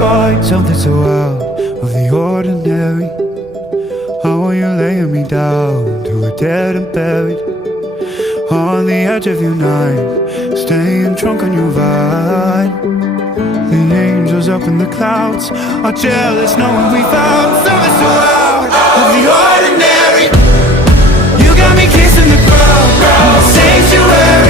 find something so out of the ordinary. How are you laying me down to a dead and buried on the edge of your night, staying drunk on your vine. The angels up in the clouds are jealous knowing we found something so out of the ordinary. You got me kissing the ground, sanctuary.